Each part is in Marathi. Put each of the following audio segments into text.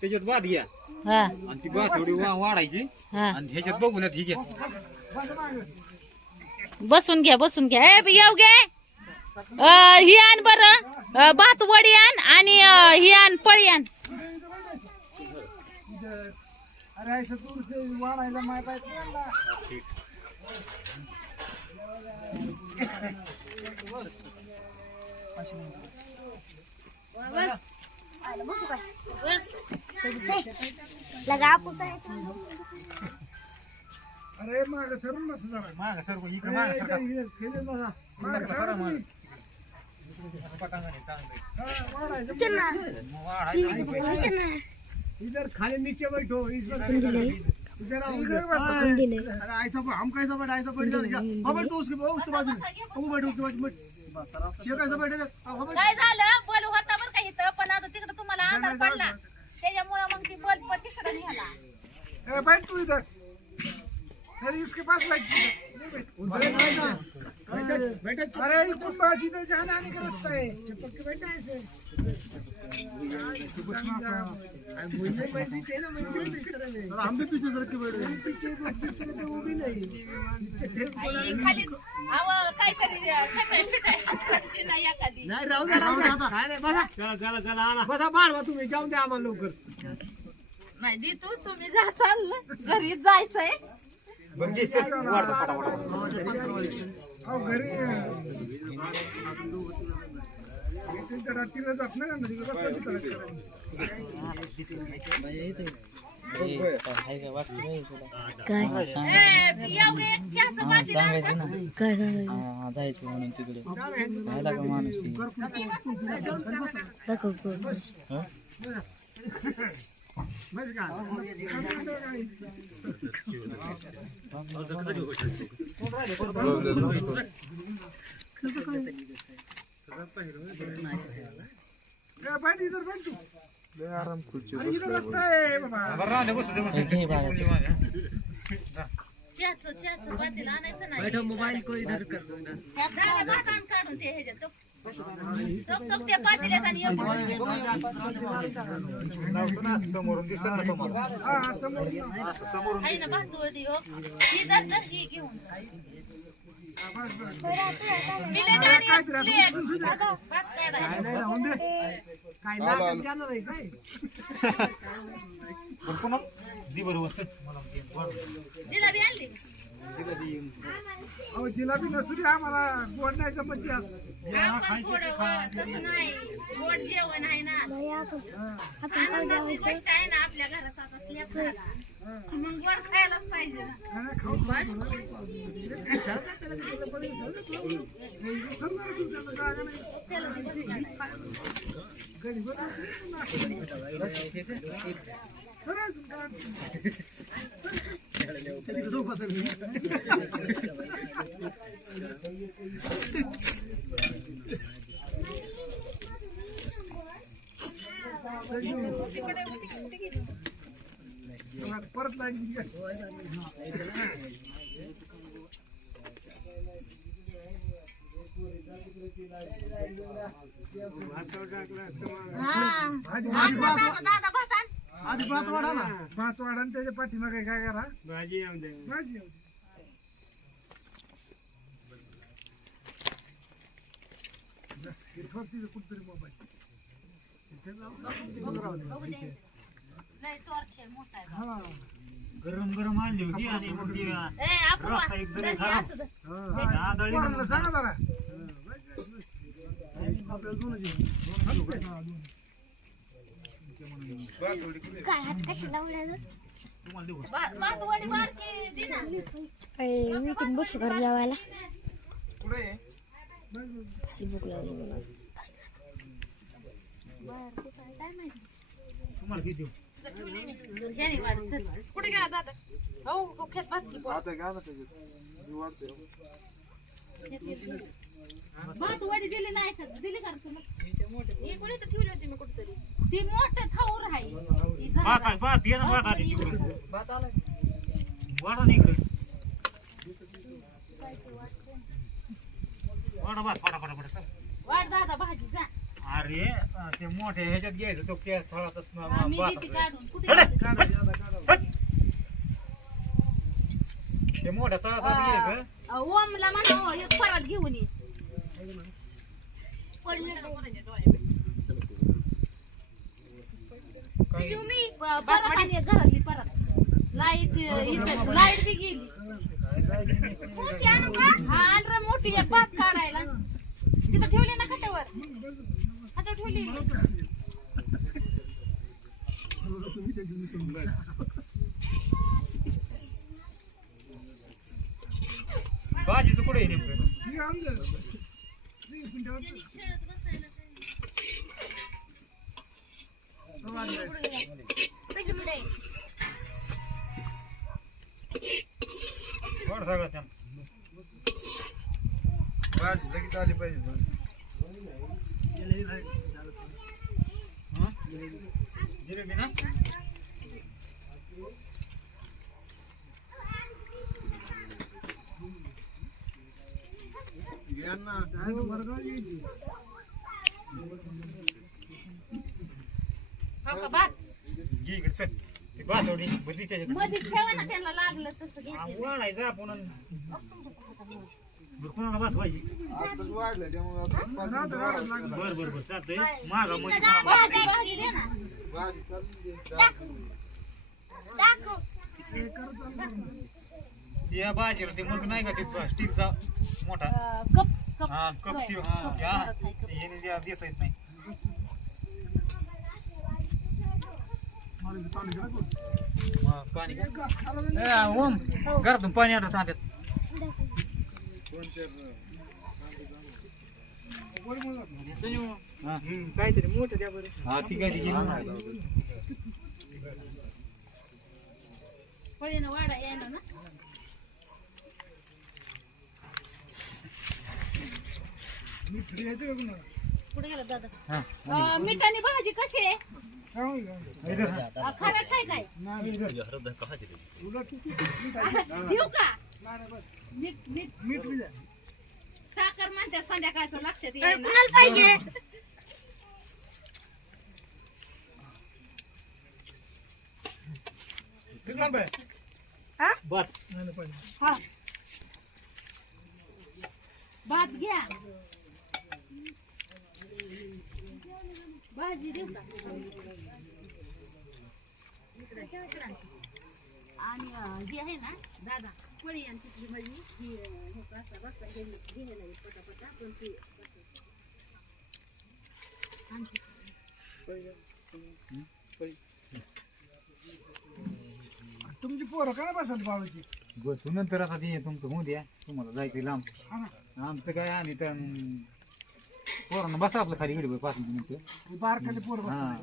त्याच्यात भात घ्या हा आणि ती भात थोडी वाढायची हा आणि ह्याच्यात बघून ही घ्या. बसून घ्या ए येऊ घे ही आण बरं भात वडी आण आणि ही आण पळी आण. अरे माग सरून बस जरा. माग सर इकडे माग सर सर मग इधर खाली नीचे बैठो इस बार इधर आओ इधर बस. अरे ऐसा हम कैसा बैठ ऐसा बैठ जा. हाँ बैठ तो उसके बाजू में वो बैठ उसके बाजू में. ये कैसा बैठे काय झालं बल होता बरं का इथं पण आता तिकडे तुम्हाला अंधार पडला त्याच्यामुळे मग ती बल तिकडे निघाला. बैठ तू इधर. अरे इसके पास बैठ. अरे इधर पास इधर जाना आने का रास्ता है. चिपक के बैठा ऐसे. हम भी पीछे सर के बैठे. पीछे वो भी नहीं. खाली काहीतरी चटाई फिटाई नाही एखादी. नाही राहू द्या. बसा बसा बाळवा तुम्ही जाऊन द्या आम्हाला लवकर. नाही दी तुम्ही जा चाललं घरी जायचंय. घरी रात्रीला जात ना सांगायचं ना काय सांगायचं जायचं म्हणून तिकडे राहिला का माणूस बस का बैठ इधर बैठ तू. आराम खुर्ची इधर रास्ता है बाबा. चहाचं पातेल आणायचं नाही. मोबाईल को इधर कर काढून ते ह्याच्यात टक त्या पातेल्यात आणि समोरून दिसत ना समोर आहे ना भातवडी हो ही दस घेऊन प्लेट आणि प्लेट भात काय लागत जाणार आहे काय. दी बरोबर जिलेबी आणली अहो जिलेबी नसू दे आम्हाला गोड नाही जमत जास्त. तसं नाही गोड जेवण आहे ना आनंदाची गोष्ट आहे ना आपल्या घरात आता स्लॅब झाला मग गोड खायलाच पाहिजे ना. परत लाईन आधी भात वाढा ना. भात वाढा आणि त्याच्या पाठीमागे काय करा भाजी येऊ दे. भाजी येऊ दे. कुठतरी मोबाईल गरम गरम आणली होती आणि मग ती सांगा जरा. मी पण बसू घर जेवायला. भूक लागली मला. कुठे गेला दादा हो खेत भात की भात वडी दिली नाही का दिली का तुला हे कोणी तर ठेवली होती मी कुठेतरी ती मोठं ठाऊर आहे वाढ दादा भाजी जा अरे ते मोठे ह्याच्यात घ्यायचं तो केस थोडासा मी देते काढून कुठे हट! गेली? हट! ते मोठ्या तळात घ्यायचं ओमला म्हणा एक परत घेऊन ये परत आणि एक घरातली परत लाईट लाईट बी गेली हा आणरा मोठी एक भात काढायला तिथं ठेवली ना खात्यावर खात्यावर ठेवली भाजीचं कुठे आहे नेमकं कोण सगळं त्या भाजी लगेच आली पाहिजे जिलेबी ना यांना हो का भात घे इकडे चल ती बाजवडी बदली त्याच्याकडे मध्ये ठेवा ना त्यांना लागलं तसं घेते वाढायचं आपण कोणाला भात पाहिजे आताच वाढलं त्यामुळे आता पाच मिनिटं वाढायला लागलं. बर बर बर चालतंय मागा मध्ये भाजी भाजी दे ना भाजी चालून दे. या भाजीला ते मग नाही का ते स्टीलचा मोठा कप कप हा कप ती हा घ्या ते येणे देता येत नाही हा, पाणी ओम घरातून पाणी आणत तांब्यात काहीतरी मोठं द्या बरं. हा ती काय ती गेली ना पळीनं वाडा यायला ना कुठे गेला दादा हा मिठानी भाजी कशी आहे इधर खारट आहे काय देऊ का मीठ मीठ साखर म्हणतात संध्याकाळचं लक्षात येईल पाहिजे भात भात घ्या भाजी देऊ का आणि जी आहे ना दादा पळी आणि तिथली भाजी ही रस्ता घ्यायला येईल पटापटा पण ती तुमची पोरं काय बसत बाळूची बसू नंतर आता ते तुमचं होऊ द्या तुम्हाला जायचं लांब आमचं काय आणि तर पोरांना बसा आपलं खाली गडी 5 मिनिटं बारकाले पोरं हा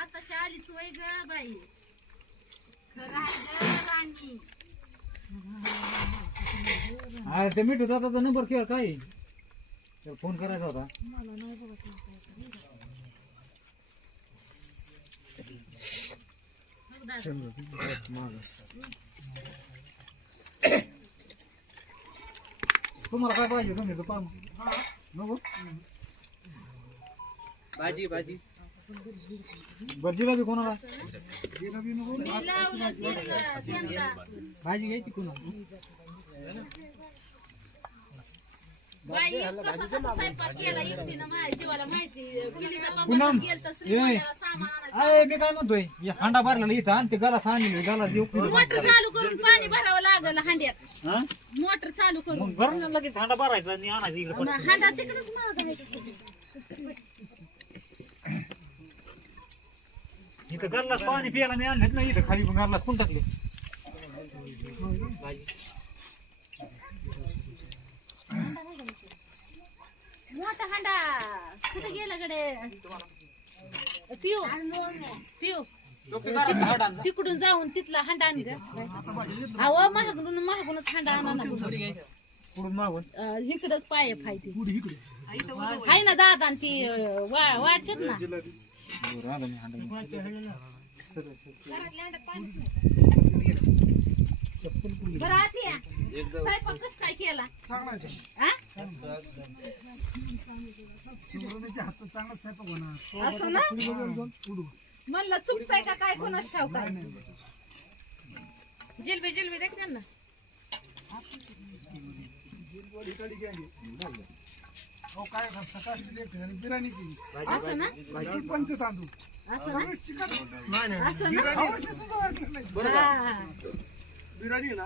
आता आलीच वय ग बाई खरं आहे ग राणी अरे ते मिठू दादाचा नंबर केला काय फोन करायचा होता बघ दादा तुम्हाला काय पाहिजे तुम्ही दुकान नको भाजी भाजी भजीला बी कोणाला मी लावलं त्यांना भाजी घ्यायची कोणाला बाई कसं कसं स्वयंपाक केला एकटीनं माझ्या जीवाला माहिती पिलीचा पुनम, गेलं तर श्रीमंताला सामान आणायचं. अरे मी काय म्हणतोय हे हांडा भरलेला इथं आणि ते गाला सांगितलं गाला देऊ मोटर चालू करून पाणी भरावं लागलं हांड्यात हा मोटर चालू करून मग भरून लगेच हांडा भरायचा आणि आणायचा इकडे मग हांडा तिकडेच महाग आहे का? इथं गल्लास पाणी प्यायला मी आणलेत ना इथं खाली पण गल्लास कोण टाकले मोठा हांडा कुठे गेला कडे पिऊ पिऊ तिकडून जाऊन तिथला हांडा आण ग अहो महागूनच हांडा आणा ना पुढून मागून इकडंच पाय फायते आहे ना दादा आणि ती वाढतात ना राधा मी हांडा बरं आती या. स्वयंपाक कसं काय केला चांगला आहे. हा? शिवराण्याच्या हातचा चांगला स्वयंपाक होणार. असं ना उडू. म्हणलं चुकतंय का काय कोणाच ठावताय जिलबी जिलबी देख त्यांना हो काय सकाळी बिर्याणी केली. असं ना पण ते तांदूळ असं ना चिकन असं ना अवश्य सुद्धा वाटलं नाही. हा. बिर्याणी आहे ना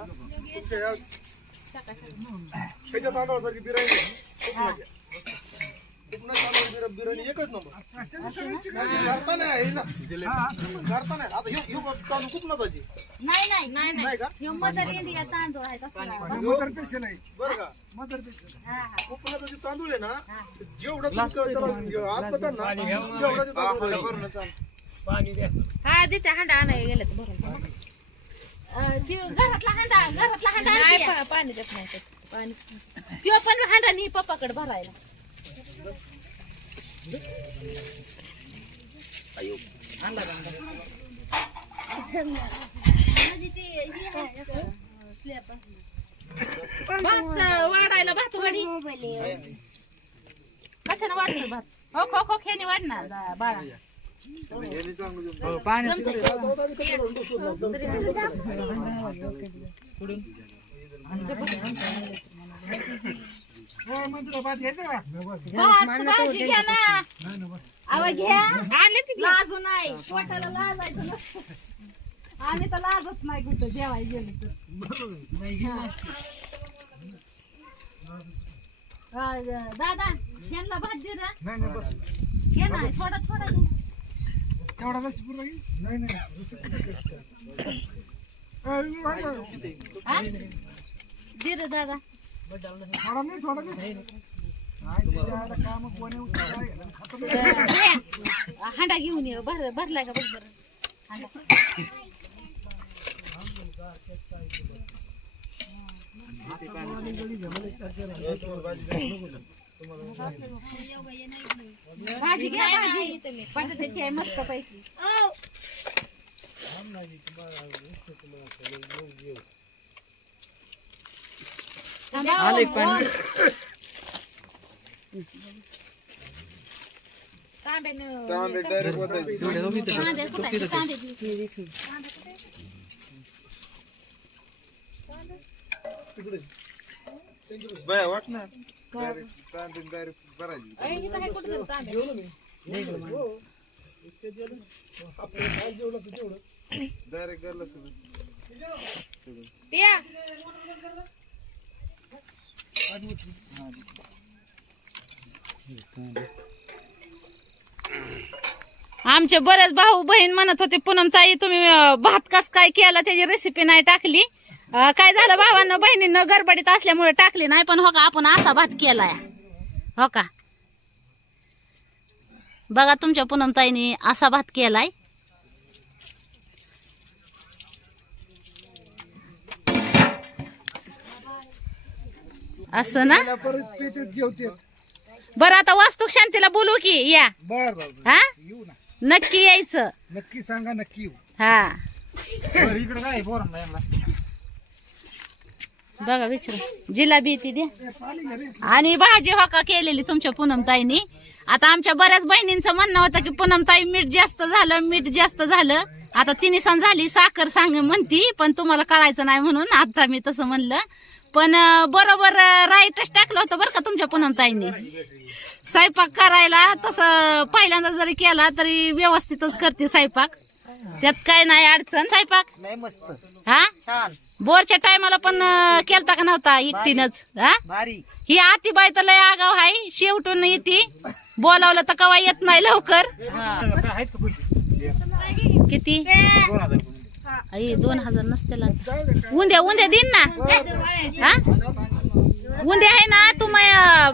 ह्याच्या तांदळासारखी बिर्याणी खूप मजा. कोकणात तांदूळ बिर्याणी एकच नंबर. करता नाही आहे ना करता नाही. आता ह्यो तांदूळ खूप नसायचे नाही नाही नाही नाही नाही का ह्यो मदर इंडिया तांदूळ आहे तसला. मदर पेशल आहे बरं का मदर पेशल. हा, हा. कोकणाचा जे तांदूळ आहे ना जेवढं तुम्ही त्याला आपलं ना तेवढं ते तांदूळ आहे. हा देते हांडा आणाय गेले तर भरून ती घरातला हांडा नाही पाणी देत नाही पाणी किंवा पण हांडा नी पप्पाकडे भरायला भात वाढायला भात वाढी कशाने वाढतोय भात हो खो खो खेळणी वाढणार बाळा भाजी घ्या ना अव घ्या आले लाजू नाही पोटाला लाजायचं नसतं आम्ही तर लाजत नाही कुठं जेवायला गेलो तर दादा यांना भात दे रे. नाही नाही बस घे ना थोडा थोडा घे तेवढा बस पूर्ण घेईल. नाही नाही हा? दे रे दादा थोडा नाही थोडा नाही काम कोणी हांडा घेऊन ये भरलाय का बघ बरं हांडा भाजी घ्या भाजी बटाट्याची आहे मस्त पैकी आले पाणी आमचे बरेच भाऊ बहीण म्हणत होते पूनमताई तुम्ही भात कस काय केला त्याची रेसिपी नाही टाकली काय झालं भावांना बहिणींना गडबडीत असल्यामुळे टाकली नाही पण हो का आपण असा भात केलाय हो का बघा तुमच्या पूनमताईने असा भात केलाय असं ना परत पेटेत जेवते. बरं आता वास्तुक शांतीला बोलू की या बर बर हा येऊ ना नक्की यायचं नक्की सांगा नक्की येऊ. हा इकडे काय पोरांना यांना बघा विचार जिलाबी ती दे आणि भाजी होका केलेली तुमच्या पूनमताईनी आता आमच्या बऱ्याच बहिणींचं म्हणणं होतं की पूनमताई मीठ जास्त झालं आता तिने सण झाली साखर सांग म्हणती पण तुम्हाला कळायचं नाही म्हणून आता मी तसं म्हणलं पण बरोबर राईटच टाकलं होतं बरं का तुमच्या पूनमताईनी स्वयंपाक करायला तसं पहिल्यांदा जरी केला तरी व्यवस्थितच करते स्वयंपाक त्यात काय नाही अडचण स्वयंपाक नाही मस्त हा छान बोरच्या टायमाला पण केलता का नव्हता एकटीनच हा भारी ही आतीबाई तर लय आगाव आहे शेवटून येते बोलावलं तर कवा येत नाही लवकर आहेत का पैसे किती 2000 आई 2000 नसतेला उद्या देईन ना हा उद्या आहे ना तुम्ही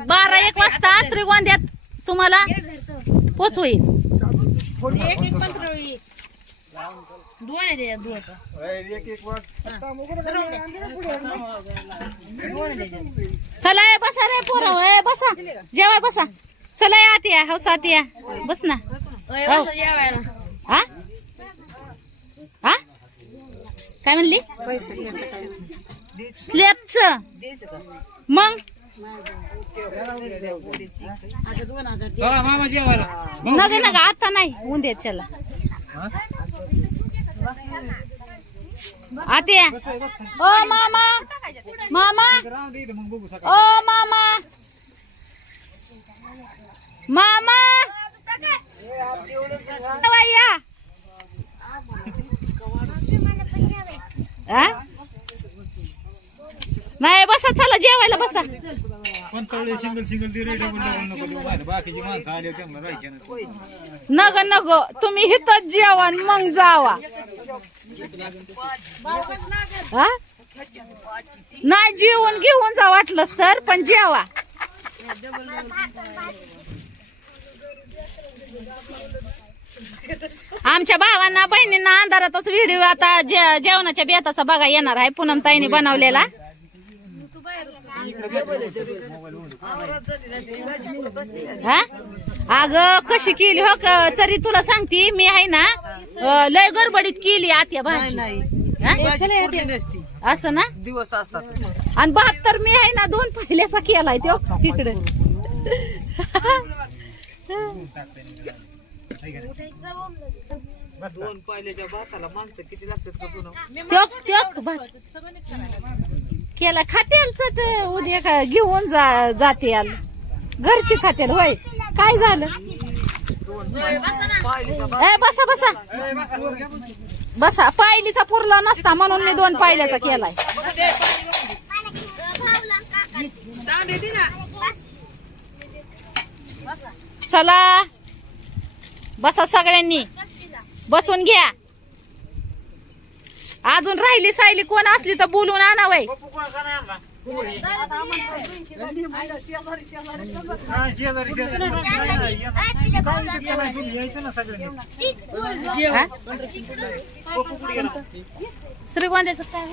12-1 वाजता श्रीगोंद्यात तुम्हाला पोचवेल एक पंधराळी दोन आहे चला ए, बसा रे पोरं ए, बसा जेवाय बसा चला या आत्या हौसा आत्या बस ना हो. हा हा काय म्हणली स्लॅबच मग चला मामा जेवायला. नका नका आता नाही उद्याच्याला आत्या ओ मामा मामा राहून दे इथं, मग बघू सकाळी. ओ मामा मामा या हा? नाही बसा चला जेवायला बसा पण तवळे सिंगल सिंगल ते रेड नको देऊ. बाकीची माणसं आले त्यांना राहायचे ना. नग नग तुम्ही हिथंच जेवण मग जावा हा? नाही जेवण घेऊन जा वाटलंच तर पण जेवा आमच्या भावांना बहिणींना अंधारातच व्हिडिओ आता जेवणाच्या बेताचा बघा येणार आहे पूनम ताईने बनवलेला हा अग कशी केली हो तरी तुला सांगते मी आहे ना लय गडबडीत केली आत्या भाजी हा? असं ना दिवस असतात आणि भात तर मी आहे ना 2 पहिल्याचा केलाय तो तिकडे दोन पाहिल्याच्या भाताला माणसं किती लागतात भात केला खातेल चट उद्या का घेऊन जाते घरची खातेल होय काय झालं ए बसा बसा बसा पायलीचा पुरला नसता म्हणून मी 2 पायल्याचा केलाय चला बसा सगळ्यांनी बसून घ्या अजून राहिली सायली कोण असली तर बोलून आणावय यायचं ना सगळ्यांनी. श्रीगोंद्याचं काय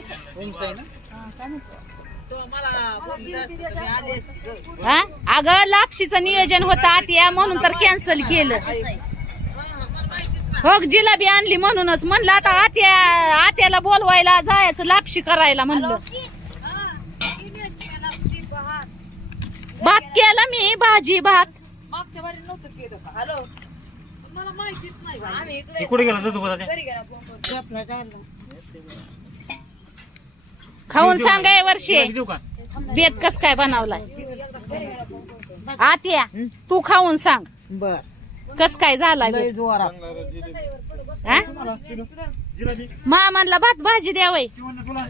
हा अगं लापशीचं नियोजन होतं आत्या म्हणून तर कॅन्सल केलं हो जिलेबी आणली म्हणूनच म्हणलं आता आत्याला बोलवायला जायचं लापशी करायला म्हणलं भात केला मी भाजी भात मागच्या बारी नव्हतं केलं का हॅलो मला माहितीच नाही हे कुठे गेला तू बघा खाऊन सांगा या वर्षी देऊ का? बेत कस काय बनवलाय आत्या तू खाऊन सांग बर कस काय झालाय जोरात हा? जिलेबी मामांना भात भाजी द्यावय तुला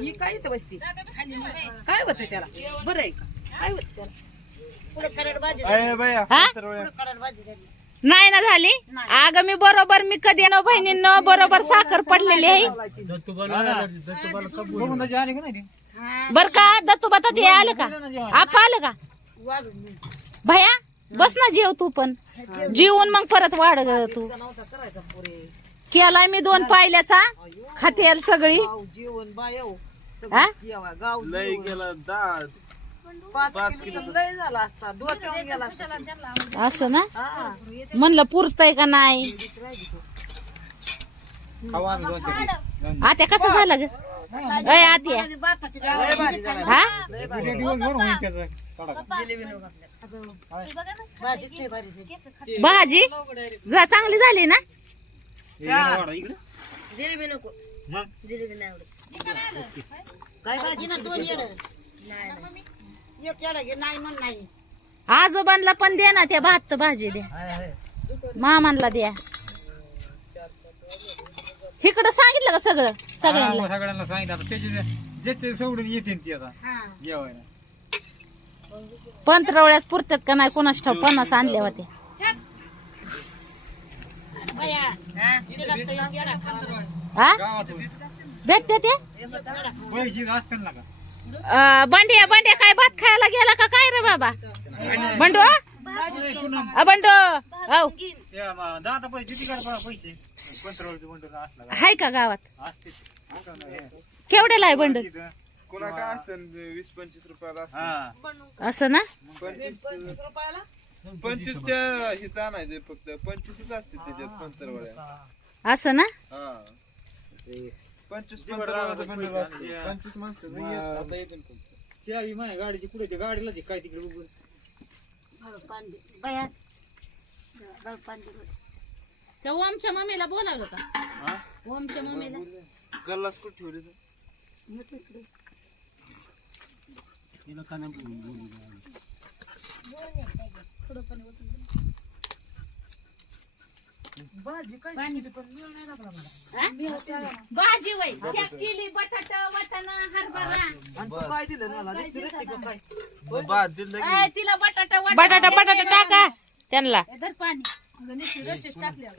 ही काय इथं बसती काय होत त्याला बरं आहे का काय होत त्याला हा? नाही ना झाली अगं मी बरोबर मी कधी ना बहिणींनो बरोबर साखर पडलेली आहे बघून त्याची आली का नाही ती? बर का दत्तूबा ते आलं का आप आलं का भया बस ना जेव तू पण जेवून मग परत वाढ तू केलाय मी 2 पायल्याचा खातेल सगळी जेवण बायव हा? जेवा गाव लय गेला 5 किलो लय झाला असता डोक्यावर गेला असता. असं ना हा म्हणलं पुरतय का नाही खाऊ आम्ही 2-4 आत्या कसं झालं ग अय आत्या लय भारी झाला हा दिवसभर होईल त्याचा तडाखा. भाजी चांगली झाली ना हे येणं वाढा इकडे. मग आजोबांना पण दे ना त्या भात भाजी द्या मामांना द्या इकडं सांगितलं का सगळं सगळ्यांना हा, सगळ्यांना सांगितलं आता त्याचे ज्याचे सोडून येतील ती आता जेवायला. पंधरवड्यात पुरतात का नाही कोणाच ठाव 50 आणल्या होत्या हा गावातून भेटते ते पैसे असतील ना का बंड्या बंड्या काय भात खायला गेला का काय रे बाबा बंडू बंडू हो दादा पैसे किती करा पैसे पंधरावरचे बंडल असला का? हाय का गावात असते. हो का नाही? हे. केवढ्याला आहे बंडू तिथं. कोणा काय असेल 20-25 रुपयाला हा असं ना 25 त्या हिथं आणायचे फक्त 25च असते त्याच्यात 75 वड्या असं ना हा 25 माणसं आता येतील कोण. चावी माझ्या गाडीची पुढे त्या गाडीला जी काय तिकडे बघून त्या ओमच्या मम्मीला बोलावलं का ओमच्या मम्मीला गल्लास कुठे ठेवली तर भाजी वय शेक केली बटाटा वाटाणा हरभरा आणि तू काय दिलं ना मला? ती रस्सी का काय? बाद दिलं ए, तिला बटाटा बटाटा बटाटा टाका त्यांना. धर पाणी रशीच टाकले हा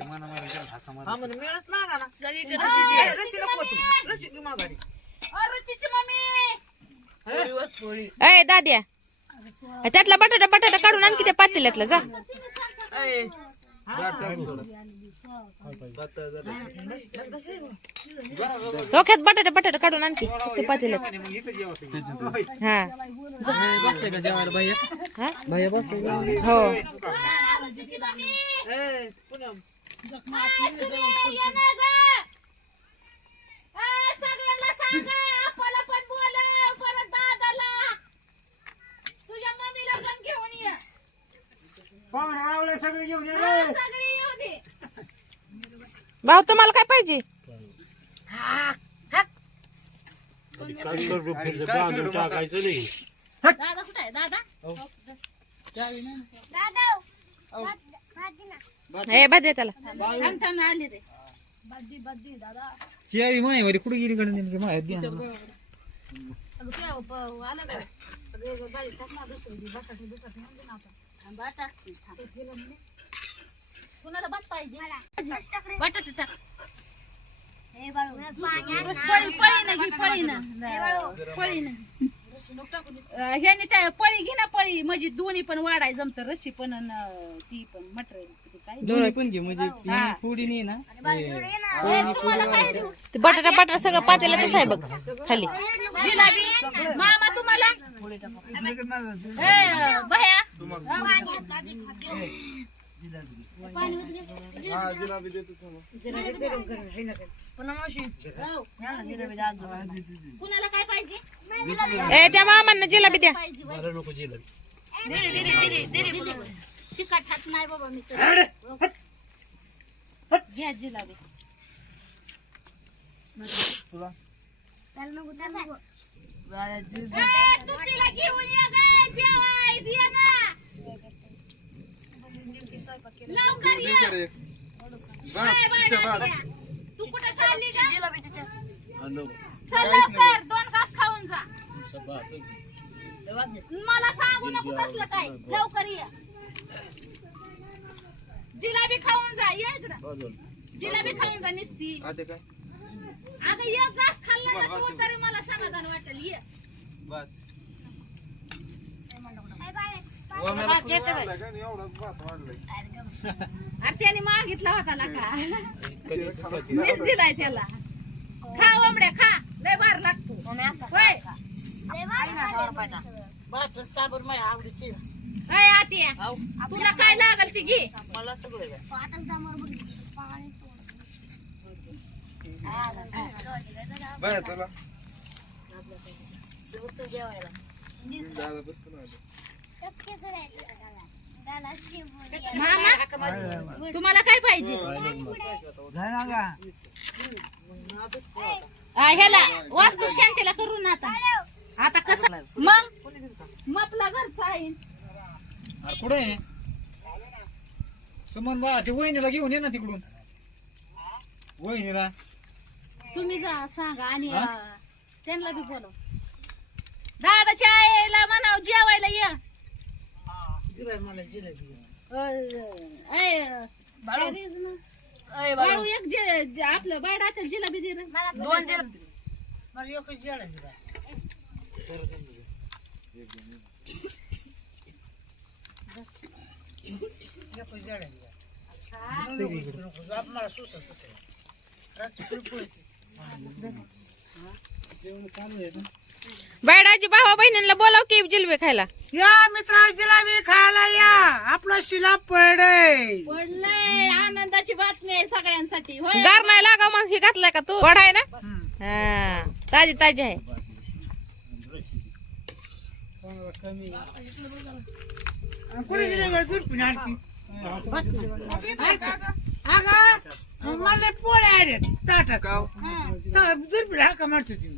म्हणे मिळत लागा ना. सगळीकडे ए, रस्सी नको तू. रस्सी की माघारी. रुचीची मम्मी अय दाद्या त्यातला बटाटा बटाटा काढून आणखी त्या पातेल्यातला जा. डोक्यात बटाटा बटाटा काढून आणखी ते पातेल्यात. हा बसते का जेवायला बाई? हा? बाई बसते का? हो रुचीची मम्मी ए, पुनम. सगळ्यांना सांग आपल्याला पण बोलव परत दादाला तुझ्या मम्मीला पण घेऊन ये पाहुणे आवळे सगळे घेऊन ये हा, रे. सगळी येऊ दे भाऊ तुम्हाला काय पाहिजे? दादा कुठे आहे दादा ए भाजी त्याला. थांब थांब आली रे बद्दी बद्दी दादा चावी माझ्यावर कुठे गेली कडे नेमकी माहित द्या अगं ते आलं का सगळे बाई टाक ना दुसरी बटाटे बिटाटे आणते ना आपण बाटा कुणाला बस पाहिजे बटाटे टाक पळी ना ह्याने काय पळी घे ना पळी म्हणजे दोन्ही पण वाढाय जमत रशी पण आणि ती पण मटेरियल काय दोन्ही पण घे म्हणजे ही पुडी नाही ना. तुम्हाला काय देऊ ते बटाटा बटाटा सगळं पातेल्यातच आहे बघ खाली. जिलाबी मामा तुम्हाला भया पाणी उतरे. हा जिलाबी देतो तुम्हाला कुणाला काय पाहिजे ए त्या मामांना जिलाबी द्या. पाहिजे चिकट हात नाही बाबा मी तर घ्या जिलाबी तुला तुला घेऊन ये ग जेवाय दे ना लवकर ये दे रे. काय तिच्या बाळा, बाद. या. तू कुठे चालली का हॅलो. चल लवकर 2 घास खाऊन जा मला सांगू नको कसलं काय लवकर ये जिलाबी खाऊन जा ये इकडं जिलाबी खाऊन जा निसती आता काय अगं एक घास खाल्ला ना तू तरी मला समाधान वाटेल ये बाद वाम्याला पुढे वाढलाय का? एवढाच भात वाढलाय. अरे त्याने मागितला होता ना का मीच दिलाय त्याला खा आंबड्या खा लय भार लागतो होय अय आत्या तुला काय लागल ती घे मला सगळं द्या. बाय तुला दादा बसतो ना आता. मामा तुम्हाला काय पाहिजे ह्याला वास्तू शांतीला करू ना आता कसं मग मपला घरचा आहे अरे कुठे आहे सुमन बा ते वहिनीला घेऊन ये ना तिकडून वहिनीला तुम्ही जा सांगा आणि त्यांना बी बोलव दादाच्या आईला म्हणाव जेवायला ये मला जिलेबी. बाळू एक आपलं बाळा जिलाबी दे रे. दोन जिलेबी. मला एकच जिलेबी द्या. एकच जिलेबी द्या. मला सुचत असेल. रात्री पुढे जेवण चालू आहे ना बायडाची भावा बहिणींना बोलाव की जिलबी खायला. या मित्रा जिलेबी खायला या. आपला शिला पडे पडलंय आनंदाची बातमी आहे सगळ्यांसाठी होय. गार नाही लागा मग हे घातलाय का तू वडाय ना. हा ताजी ताजी आहे. कुठे गेले झुरपून आणखी अगं मला पोळ्या आल्या ताटात झुरपून हा का म्हणतो तुम्ही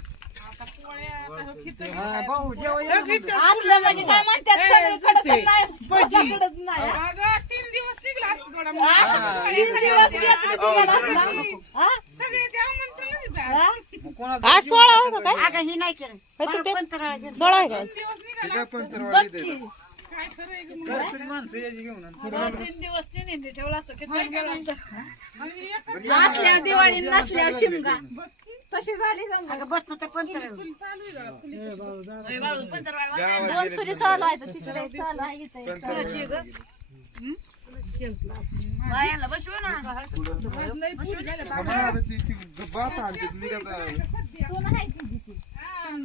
असलं म्हणजे काय म्हणतात सगळीकडे तर नाही, कोणाकडेच नाही. हा? 3 दिवस घेतलं तुम्हाला असलं. हा? हा? आज 16 होतं काय अगं ही नाही केलं होय तुमचे? 16 आहे काय काय पंतरवाडी बघ की. घरचीच माणसं यायची घेऊन आणि पुढं 3 दिवस तिने ठेवला असतं खिचडी केलं असतं. असल्या दिवाळी नसल्या शिमगा तशी झाली समजा. अगं बस ना पण होय बाळू, पंधरवाड वाजता. गावात दोन चुली चालू आहे तर तिकडे एक चालू आहे इथं एक चालू आहे. बायाला बसव ना. आता ती बात आणते मी आता सोनं आहे की तिथे.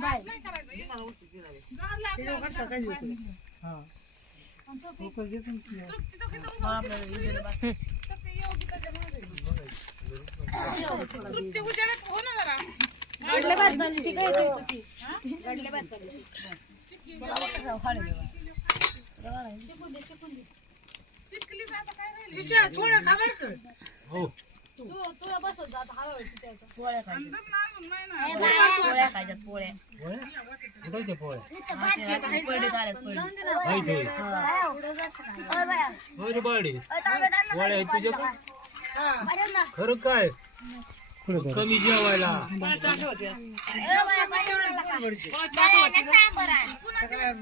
बाय. गडले भात झाली ती काय होती. गडले भात झाली. थोडं खबर कर तुला बसत जात हळूहळू त्याच्या. पोळ्या खायच्यात पोळ्या कुठे पोळे पडे काढत पडे जाऊन दे ना. पुढं जाशील ना. बाडी पोळे तुझ्या खरं काय कमी जेवायला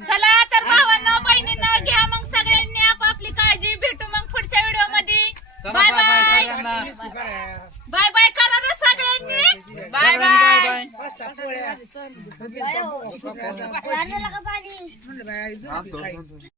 चला तर भावांनो बहिणींनो घ्या मग सगळ्यांनी आपापली काळजी. भेटू मग पुढच्या व्हिडिओ मध्ये. बाय बाय बाय बाय करा ना सगळ्यांनी. Bye bye. पाणी आणतो